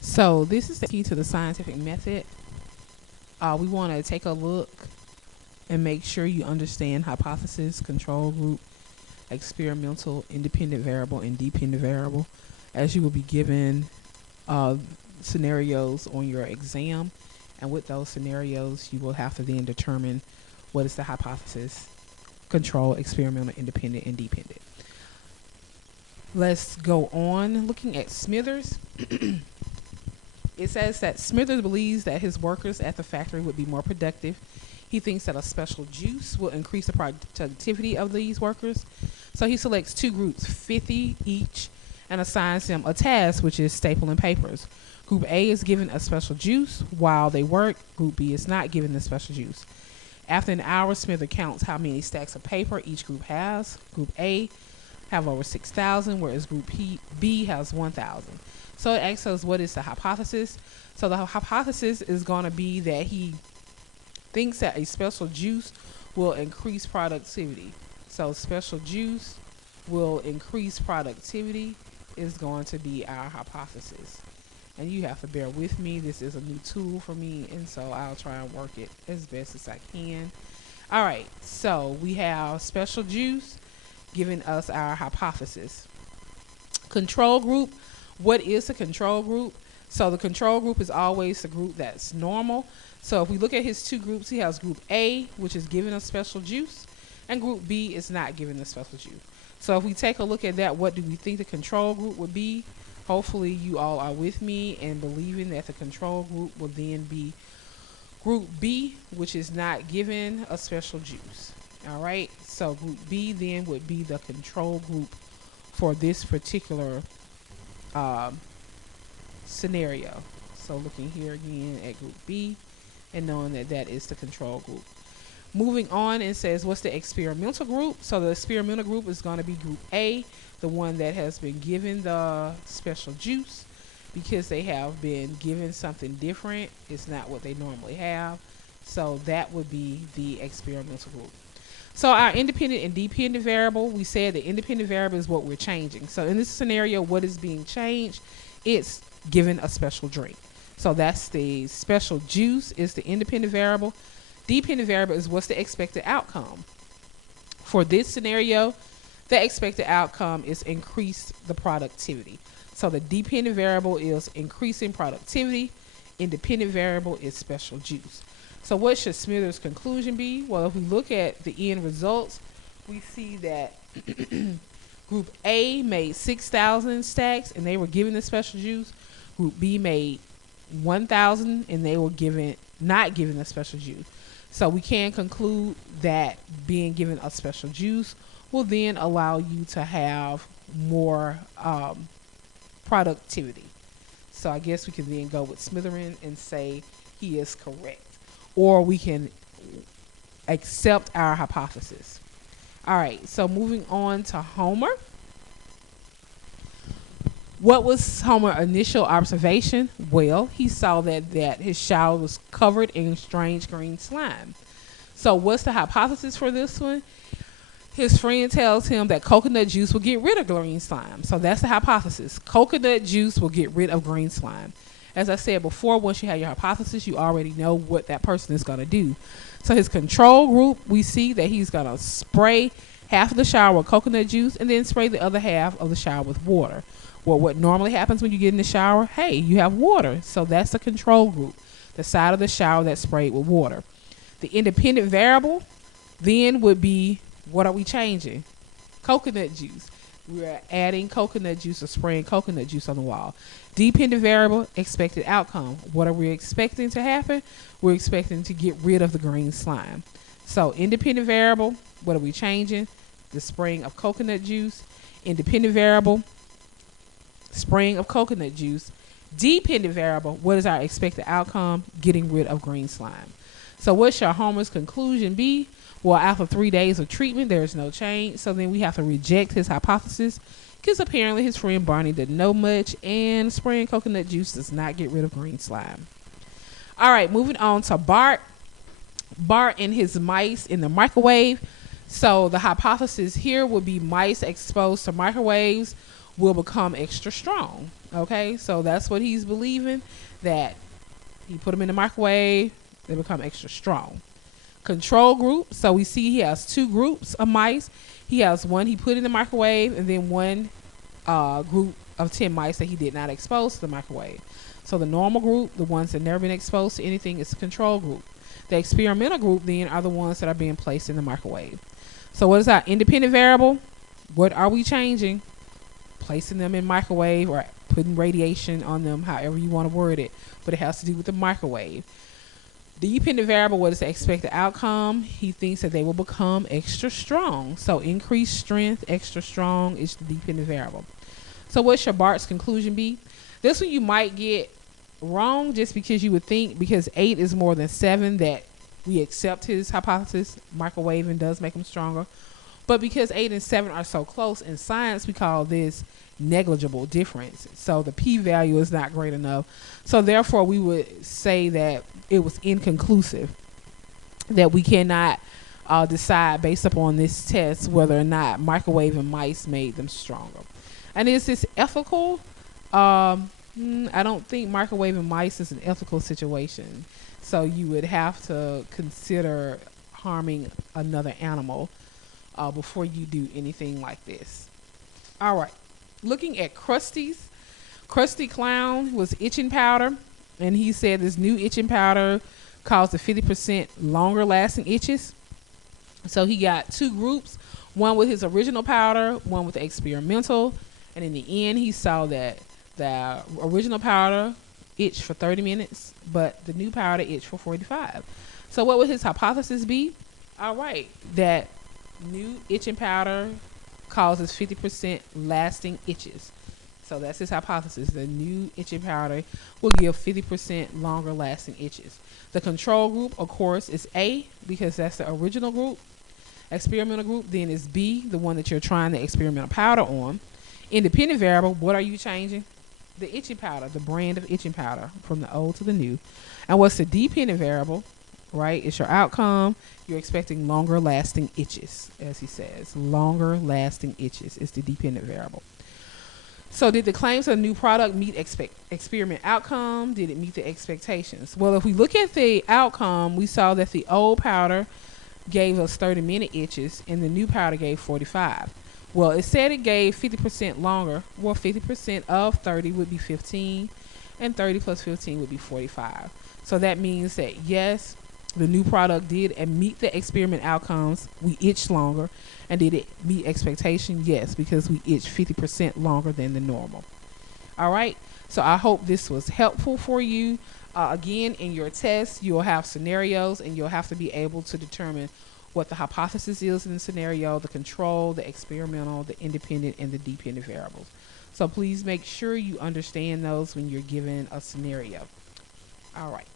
So this is the key to the scientific method. We want to take a look and make sure you understand hypothesis, control group, experimental, independent variable, and dependent variable, as you will be given uh, scenarios on your exam. And with those scenarios, you will have to then determine what is the hypothesis, control, experimental, independent, and dependent. Let's go on looking at Smithers. It says that Smithers believes that his workers at the factory would be more productive. He thinks that a special juice will increase the productivity of these workers. So he selects two groups, 50 each, and assigns them a task, which is stapling papers. Group A is given a special juice while they work. Group B is not given the special juice. After an hour, Smither counts how many stacks of paper each group has. Group A have over 6,000, whereas Group B has 1,000. So it asks us, what is the hypothesis? So the hypothesis is going to be that he thinks that a special juice will increase productivity. So special juice will increase productivity is going to be our hypothesis. And you have to bear with me. This is a new tool for me, and so I'll try and work it as best as I can. All right, so we have special juice giving us our hypothesis. Control group. What is a control group? So the control group is always the group that's normal. So if we look at his two groups, he has group A, which is given a special juice, and group B is not given a special juice. So if we take a look at that, what do we think the control group would be? Hopefully you all are with me and believing that the control group will then be group B, which is not given a special juice. All right, so group B then would be the control group for this particular scenario. So looking here again at group B and knowing that that is the control group. Moving on, it says what's the experimental group? So the experimental group is going to be group A, the one that has been given the special juice, because they have been given something different. It's not what they normally have. So that would be the experimental group. So our independent and dependent variable, we said the independent variable is what we're changing. So in this scenario, what is being changed? It's given a special drink. So that's the special juice is the independent variable. Dependent variable is what's the expected outcome. For this scenario, the expected outcome is increase the productivity. So the dependent variable is increasing productivity. Independent variable is special juice. So what should Smithers' conclusion be? Well, if we look at the end results, we see that Group A made 6,000 stacks and they were given the special juice. Group B made 1,000 and they were not given a special juice. So we can conclude that being given a special juice will then allow you to have more productivity. So I guess we can then go with Smitherin and say he is correct. Or we can accept our hypothesis. All right, so moving on to Homer. What was Homer's initial observation? Well, he saw that his shower was covered in strange green slime. So what's the hypothesis for this one? His friend tells him that coconut juice will get rid of green slime. So that's the hypothesis. Coconut juice will get rid of green slime. As I said before, once you have your hypothesis, you already know what that person is going to do. So his control group, we see that he's going to spray half of the shower with coconut juice and then spray the other half of the shower with water. Well, what normally happens when you get in the shower, hey, you have water. So that's the control group, the side of the shower that's sprayed with water. The independent variable then would be, what are we changing? Coconut juice. We're adding coconut juice or spraying coconut juice on the wall. Dependent variable, expected outcome. What are we expecting to happen? We're expecting to get rid of the green slime. So independent variable, what are we changing? The spraying of coconut juice. Independent variable, spraying of coconut juice. Dependent variable, what is our expected outcome? Getting rid of green slime. So what should Homer's conclusion be? Well, after 3 days of treatment, there is no change. So then we have to reject his hypothesis because apparently his friend Barney didn't know much and spraying coconut juice does not get rid of green slime. All right, moving on to Bart. Bart and his mice in the microwave. So the hypothesis here would be mice exposed to microwaves will become extra strong. Okay, so that's what he's believing, that he put them in the microwave, they become extra strong. Control group. So we see he has two groups of mice. He has one he put in the microwave, and then one group of 10 mice that he did not expose to the microwave. So the normal group, the ones that never been exposed to anything, is the control group. The experimental group then are the ones that are being placed in the microwave. So what is our independent variable? What are we changing? Placing them in microwave or putting radiation on them, however you want to word it, but it has to do with the microwave. The dependent variable, what is the expected outcome? He thinks that they will become extra strong. So increased strength, extra strong is the dependent variable. So what should Bart's conclusion be? This one you might get wrong just because you would think because 8 is more than 7 that we accept his hypothesis. Microwaving does make them stronger. But because 8 and 7 are so close in science, we call this negligible difference. So the p-value is not great enough. So therefore, we would say that it was inconclusive, that we cannot decide based upon this test whether or not microwaving mice made them stronger. And is this ethical? I don't think microwaving mice is an ethical situation. So you would have to consider harming another animal before you do anything like this. All right. Looking at Krusty's. Krusty Clown was itching powder, and he said this new itching powder caused a 50% longer lasting itches. So he got two groups, one with his original powder, one with the experimental, and in the end he saw that the original powder itched for 30 minutes, but the new powder itched for 45. So what would his hypothesis be? All right, that new itching powder causes 50% lasting itches. So that's his hypothesis. The new itching powder will give 50% longer lasting itches. The control group, of course, is A because that's the original group. Experimental group then is B, the one that you're trying the experimental powder on. Independent variable, what are you changing? The itching powder, the brand of itching powder from the old to the new. And what's the dependent variable? Right, it's your outcome. You're expecting longer lasting itches, as he says. Longer lasting itches is the dependent variable. So did the claims of the new product meet experiment outcome? Did it meet the expectations? Well, if we look at the outcome, we saw that the old powder gave us 30-minute itches and the new powder gave 45. Well, it said it gave 50% longer. Well, 50% of 30 would be 15, and 30 plus 15 would be 45. So that means that, yes, the new product did and meet the experiment outcomes. We itched longer. And did it meet expectation? Yes, because we itched 50% longer than the normal. All right. So I hope this was helpful for you. Again, in your test, you'll have scenarios and you'll have to be able to determine what the hypothesis is in the scenario, the control, the experimental, the independent, and the dependent variables. So please make sure you understand those when you're given a scenario. All right.